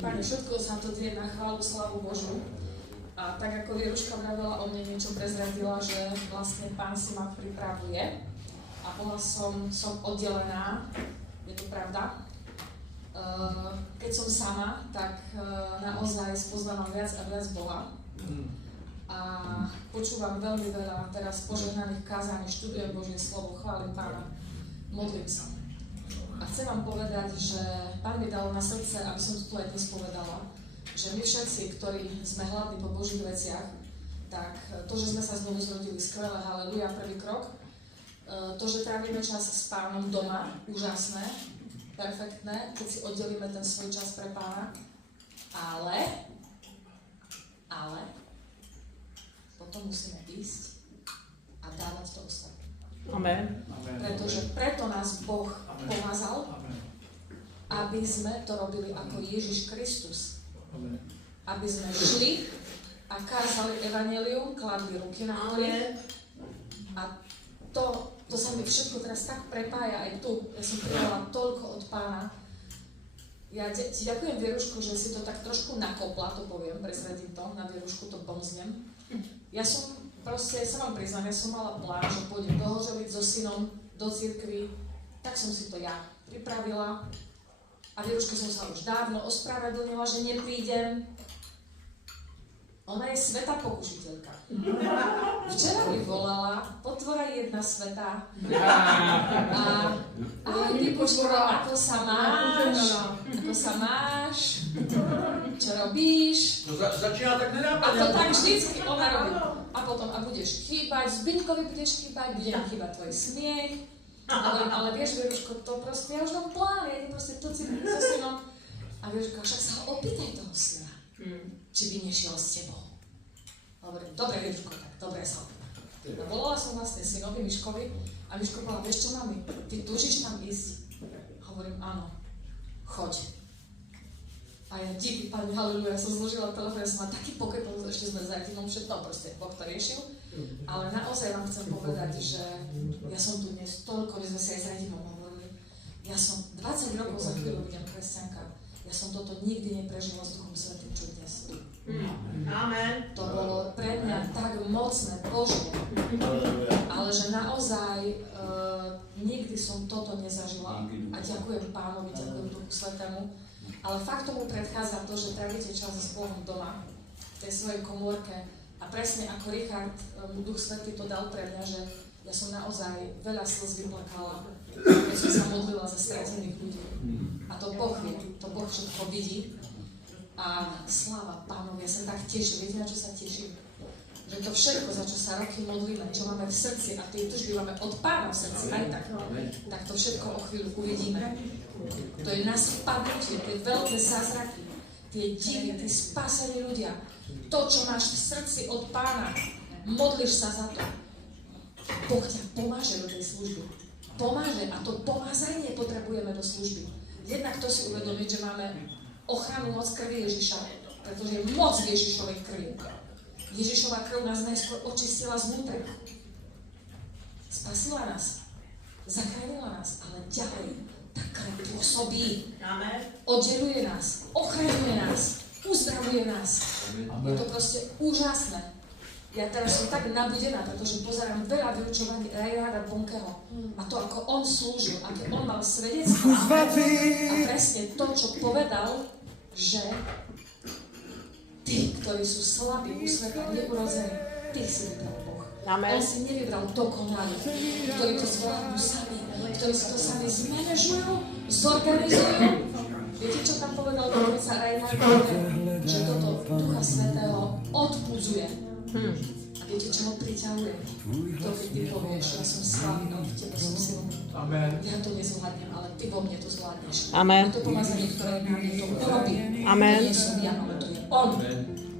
Pane, všetko sa to deje na chválu, slavu Božiu. A tak ako Vieruška vravela o mne, niečo prezradila, že vlastne Pán si ma pripravuje a bola som oddelená, je to pravda. Keď som sama, tak naozaj spoznávam viac a viac Boha. A počúvam veľmi veľa teraz požehnaných kázaní, študujem Božie slovo, chválim Pána, modlím sa. A chcem vám povedať, že Pán mi dal na srdce, aby som tu aj dnes povedala, že my všetci, ktorí sme hladní po Božích veciach, tak to, že sme sa znovu zrodili, skvelé, haleluja, prvý krok. To, že trávime čas s Pánom doma, úžasné, perfektné, keď si oddelíme ten svoj čas pre Pána. Ale potom musíme ísť a dávať to ostatné. Amen. Pretože preto nás Boh pomazal, aby sme to robili ako Ježiš Kristus. Aby sme šli a kázali evanjelium, kladli ruky na hory. A to sa mi všetko teraz tak prepája aj tu. Ja som prijala toľko od Pána. Ja ti ďakujem, Vieruško, že si to tak trošku nakopla, to poviem, prezradím to, na Vierušku to bonznem. Ja som proste, sa vám priznám, ja som mala plán, že pôjdem do Hořovic so synom do cirkvi, tak som si to ja pripravila a Vieruške som sa už dávno ospravedlnila, že neprídem. Ona je svätá pokušiteľka. Včera mi volala, potvora jedna svätá. A ty počúva, ako sa máš, čo robíš. To začína tak nenápadne. A to tak vždycky ona robí. A potom, a budeš chýbať, Zbyňkovi budeš chýbať, bude chýbať tvoj smiech. Ale vieš, Vieruško, to proste, ja už mám plán, ja idem proste to si so synom. A Vieruško, však sa ho opýtaj toho syna, či by nešiel s tebou. Hovorím, dobre, Vieruško, tak dobre sa opýtam. A volala som vlastne synovi Miškovi a Miško povedal, vieš čo, mami, ty túžiš tam ísť? Hovorím, áno, choď. A ja díky Pane, haleluja, som zložila telefón, ja som mala taký pokoj, ešte sme s Zajtinom, všetko proste Boh to riešil. Ale naozaj vám chcem povedať, že ja som tu dnes toľko, že sme si aj s Zajtinom hovorili. Ja som 20 rokov za chvíľu budem kresťanka. Ja som toto nikdy neprežila s Duchom Svätým, čo dnes tu. Amen. To bolo pre mňa tak mocné, Božie. Ale že naozaj nikdy som toto nezažila. A ďakujem Pánovi, ďakujem Duchu Svätému. Ale fakt tomu predchádza to, že trávite čas s Bohom doma, v tej svojej komórke. A presne ako Richard, Duch Svätý to dal pre mňa, že ja som naozaj veľa slz vyplakala, keď som sa modlila za stratených ľudí. A to Boh vie, to Boh všetko vidí. A sláva Pánovi, ja sa tak teším, viete, na čo sa teším? Že to všetko, za čo sa roky modlíme, čo máme v srdci a tie túžby máme od Pána v srdci, aj tak to všetko o chvíľu uvidíme. To je nás vpadnutie, tie veľké zázraky, tie divy, tí spásení ľudia. To, čo máš v srdci od Pána, modlíš sa za to. Boh ťa pomáže do tej služby. Pomáže a to pomázanie potrebujeme do služby. Jednak to si uvedomiť, že máme ochranu moc krvi Ježiša, pretože je moc Ježišovej krvi. Ježišova krv nás najskôr očistila zvnútra. Spasila nás, zachránila nás, ale ďalej tá krv pôsobí. Oddeluje nás, ochraňuje nás, uzdravuje nás. Je to proste úžasné. Ja teraz som tak nabudená, pretože pozerám veľa vyučovaní Reinharda Bonkeho a to, ako on slúžil, aké on mal svedectvo a presne to, čo povedal, že tí, ktorí sú slabí, úsvetá, neurodzení, tí si vybral Boh. Amen. On si nevybral dokonalých, ktorí to zvládnu sami, ktorí si to sami zmanéžujú, zorganizujú. Viete, čo tam povedal dokonca Reinhard Bonke? Že toto Ducha Svätého odpudzuje. A viete, čo ho priťahuje? To, keď ty povieš, ja som slabý, no v tebe som silný. Ja to nezvládnem, ale ty vo mne to zvládneš. Amen. To pomazanie, ktoré na mne to urobí. Amen. To nie som ja, ale to je on.